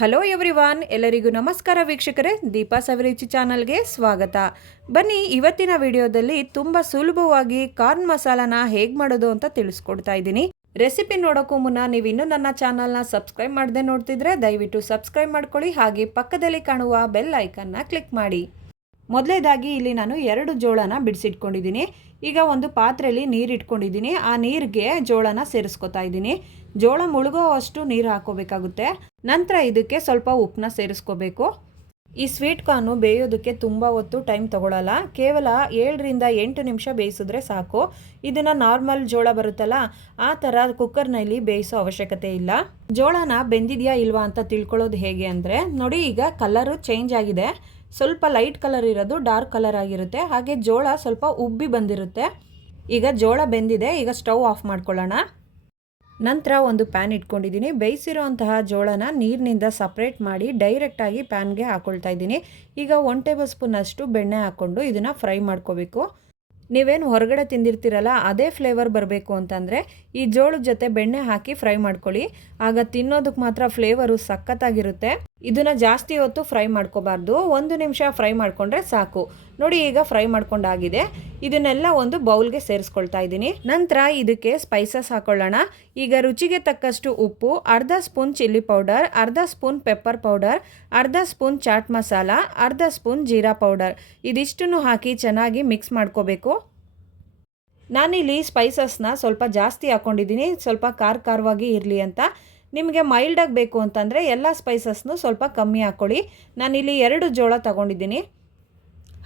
Hello everyone, ಎಲ್ಲರಿಗೂ ನಮಸ್ಕಾರ ವೀಕ್ಷಕರೇ. ದೀಪಾ ಸವಿರುಚಿ ಚಾನಲ್ಗೆ ಸ್ವಾಗತ. ಬನ್ನಿ, ಇವತ್ತಿನ ವಿಡಿಯೋದಲ್ಲಿ ತುಂಬ ಸುಲಭವಾಗಿ ಕಾರ್ನ್ ಮಸಾಲಾನ ಹೇಗೆ ಮಾಡೋದು ಅಂತ ತಿಳಿಸ್ಕೊಡ್ತಾ ಇದ್ದೀನಿ. ರೆಸಿಪಿ ನೋಡೋಕ್ಕೂ ಮುನ್ನ ನೀವು ಇನ್ನೂ ನನ್ನ ಚಾನಲ್ನ ಸಬ್ಸ್ಕ್ರೈಬ್ ಮಾಡದೆ ನೋಡ್ತಿದ್ರೆ ದಯವಿಟ್ಟು ಸಬ್ಸ್ಕ್ರೈಬ್ ಮಾಡ್ಕೊಳ್ಳಿ. ಹಾಗೆ ಪಕ್ಕದಲ್ಲಿ ಕಾಣುವ ಬೆಲ್ ಐಕನ್ನ ಕ್ಲಿಕ್ ಮಾಡಿ. ಮೊದಲೇದಾಗಿ ಇಲ್ಲಿ ನಾನು 2 ಜೋಳನ ಬಿಡಿಸಿಟ್ಕೊಂಡಿದ್ದೀನಿ. ಈಗ ಒಂದು ಪಾತ್ರೆಯಲ್ಲಿ ನೀರು ಇಟ್ಕೊಂಡಿದ್ದೀನಿ. ಆ ನೀರಿಗೆ ಜೋಳನ ಸೇರಿಸ್ಕೊತಾ ಇದ್ದೀನಿ. ಜೋಳ ಮುಳುಗೋ ಅಷ್ಟು ನೀರು ಹಾಕೋಬೇಕಾಗುತ್ತೆ. ನಂತರ ಇದಕ್ಕೆ ಸ್ವಲ್ಪ ಉಪ್ಪನ್ನ ಸೇರಿಸ್ಕೋಬೇಕು. ಈ ಸ್ವೀಟ್ ಕಾರ್ನು ಬೇಯೋದಕ್ಕೆ ತುಂಬ ಹೊತ್ತು ಟೈಮ್ ತಗೊಳ್ಳಲ್ಲ. ಕೇವಲ 7ರಿಂದ 8 ನಿಮಿಷ ಬೇಯಿಸಿದ್ರೆ ಸಾಕು. ಇದನ್ನು ನಾರ್ಮಲ್ ಜೋಳ ಬರುತ್ತಲ್ಲ, ಆ ಥರ ಕುಕ್ಕರ್ನಲ್ಲಿ ಬೇಯಿಸೋ ಅವಶ್ಯಕತೆ ಇಲ್ಲ. ಜೋಳನ ಬೆಂದಿದೆಯಾ ಇಲ್ವಾ ಅಂತ ತಿಳ್ಕೊಳ್ಳೋದು ಹೇಗೆ ಅಂದರೆ, ನೋಡಿ, ಈಗ ಕಲರು ಚೇಂಜ್ ಆಗಿದೆ. ಸ್ವಲ್ಪ ಲೈಟ್ ಕಲರ್ ಇರೋದು ಡಾರ್ಕ್ ಕಲರ್ ಆಗಿರುತ್ತೆ. ಹಾಗೆ ಜೋಳ ಸ್ವಲ್ಪ ಉಬ್ಬಿ ಬಂದಿರುತ್ತೆ. ಈಗ ಜೋಳ ಬೆಂದಿದೆ. ಈಗ ಸ್ಟವ್ ಆಫ್ ಮಾಡ್ಕೊಳ್ಳೋಣ. ನಂತರ ಒಂದು ಪ್ಯಾನ್ ಇಟ್ಕೊಂಡಿದ್ದೀನಿ. ಬೇಯಿಸಿರೋಂತಹ ಜೋಳನ ನೀರಿನಿಂದ ಸಪ್ರೇಟ್ ಮಾಡಿ ಡೈರೆಕ್ಟಾಗಿ ಪ್ಯಾನ್ಗೆ ಹಾಕ್ಕೊಳ್ತಾ ಇದ್ದೀನಿ. ಈಗ 1 ಟೇಬಲ್ ಸ್ಪೂನ್ ಅಷ್ಟು ಬೆಣ್ಣೆ ಹಾಕ್ಕೊಂಡು ಇದನ್ನು ಫ್ರೈ ಮಾಡ್ಕೋಬೇಕು. ನೀವೇನು ಹೊರಗಡೆ ತಿಂದಿರ್ತೀರಲ್ಲ, ಅದೇ ಫ್ಲೇವರ್ ಬರಬೇಕು ಅಂತಂದರೆ ಈ ಜೋಳದ ಜೊತೆ ಬೆಣ್ಣೆ ಹಾಕಿ ಫ್ರೈ ಮಾಡ್ಕೊಳ್ಳಿ. ಆಗ ತಿನ್ನೋದಕ್ಕೆ ಮಾತ್ರ ಫ್ಲೇವರು ಸಖತ್ತಾಗಿರುತ್ತೆ. ಇದನ್ನು ಜಾಸ್ತಿ ಹೊತ್ತು ಫ್ರೈ ಮಾಡ್ಕೋಬಾರ್ದು. 1 ನಿಮಿಷ ಫ್ರೈ ಮಾಡಿಕೊಂಡ್ರೆ ಸಾಕು. ನೋಡಿ, ಈಗ ಫ್ರೈ ಮಾಡ್ಕೊಂಡಾಗಿದೆ. ಇದನ್ನೆಲ್ಲ ಒಂದು ಬೌಲ್ಗೆ ಸೇರಿಸ್ಕೊಳ್ತಾ ಇದ್ದೀನಿ. ನಂತರ ಇದಕ್ಕೆ ಸ್ಪೈಸಸ್ ಹಾಕೊಳ್ಳೋಣ. ಈಗ ರುಚಿಗೆ ತಕ್ಕಷ್ಟು ಉಪ್ಪು, ಅರ್ಧ ಸ್ಪೂನ್ ಚಿಲ್ಲಿ ಪೌಡರ್, ಅರ್ಧ ಸ್ಪೂನ್ ಪೆಪ್ಪರ್ ಪೌಡರ್, ಅರ್ಧ ಸ್ಪೂನ್ ಚಾಟ್ ಮಸಾಲ, ಅರ್ಧ ಸ್ಪೂನ್ ಜೀರಾ ಪೌಡರ್, ಇದಿಷ್ಟನ್ನು ಹಾಕಿ ಚೆನ್ನಾಗಿ ಮಿಕ್ಸ್ ಮಾಡ್ಕೋಬೇಕು. ನಾನಿಲ್ಲಿ ಸ್ಪೈಸಸ್ನ ಸ್ವಲ್ಪ ಜಾಸ್ತಿ ಹಾಕ್ಕೊಂಡಿದ್ದೀನಿ, ಸ್ವಲ್ಪ ಖಾರವಾಗಿ ಇರಲಿ ಅಂತ. ನಿಮಗೆ ಮೈಲ್ಡಾಗಿ ಬೇಕು ಅಂತಂದರೆ ಎಲ್ಲ ಸ್ಪೈಸಸ್ನು ಸ್ವಲ್ಪ ಕಮ್ಮಿ ಹಾಕ್ಕೊಳ್ಳಿ. ನಾನಿಲ್ಲಿ 2 ಜೋಳ ತಗೊಂಡಿದ್ದೀನಿ.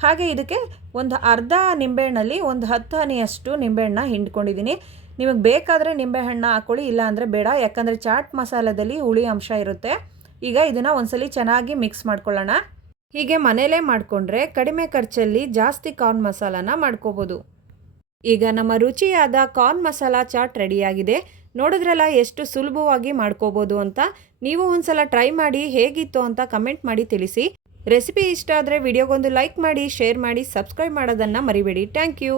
ಹಾಗೆ ಇದಕ್ಕೆ ಒಂದು ಅರ್ಧ ನಿಂಬೆಹಣ್ಣಲ್ಲಿ ಒಂದು 10 ಹನಿಯಷ್ಟು ನಿಂಬೆಹಣ್ಣು ಹಿಂಡ್ಕೊಂಡಿದ್ದೀನಿ. ನಿಮಗೆ ಬೇಕಾದರೆ ನಿಂಬೆಹಣ್ಣು ಹಾಕ್ಕೊಳ್ಳಿ, ಇಲ್ಲ ಅಂದರೆ ಬೇಡ. ಯಾಕಂದರೆ ಚಾಟ್ ಮಸಾಲದಲ್ಲಿ ಹುಳಿ ಅಂಶ ಇರುತ್ತೆ. ಈಗ ಇದನ್ನು ಒಂದ್ಸಲಿ ಚೆನ್ನಾಗಿ ಮಿಕ್ಸ್ ಮಾಡ್ಕೊಳ್ಳೋಣ. ಹೀಗೆ ಮನೇಲೇ ಮಾಡಿಕೊಂಡ್ರೆ ಕಡಿಮೆ ಖರ್ಚಲ್ಲಿ ಜಾಸ್ತಿ ಕಾರ್ನ್ ಮಸಾಲಾನ ಮಾಡ್ಕೋಬೋದು. ಈಗ ನಮ್ಮ ರುಚಿಯಾದ ಕಾರ್ನ್ ಮಸಾಲ ಚಾಟ್ ರೆಡಿಯಾಗಿದೆ. ನೋಡಿದ್ರಲ್ಲ ಎಷ್ಟು ಸುಲಭವಾಗಿ ಮಾಡ್ಕೋಬೋದು ಅಂತ. ನೀವು ಒಂದ್ಸಲ ಟ್ರೈ ಮಾಡಿ ಹೇಗಿತ್ತು ಅಂತ ಕಮೆಂಟ್ ಮಾಡಿ ತಿಳಿಸಿ. ರೆಸಿಪಿ ಇಷ್ಟ ಆದರೆ ವಿಡಿಯೋಗೊಂದು ಲೈಕ್ ಮಾಡಿ, ಶೇರ್ ಮಾಡಿ, ಸಬ್ಸ್ಕ್ರೈಬ್ ಮಾಡೋದನ್ನು ಮರಿಬೇಡಿ. Thank you.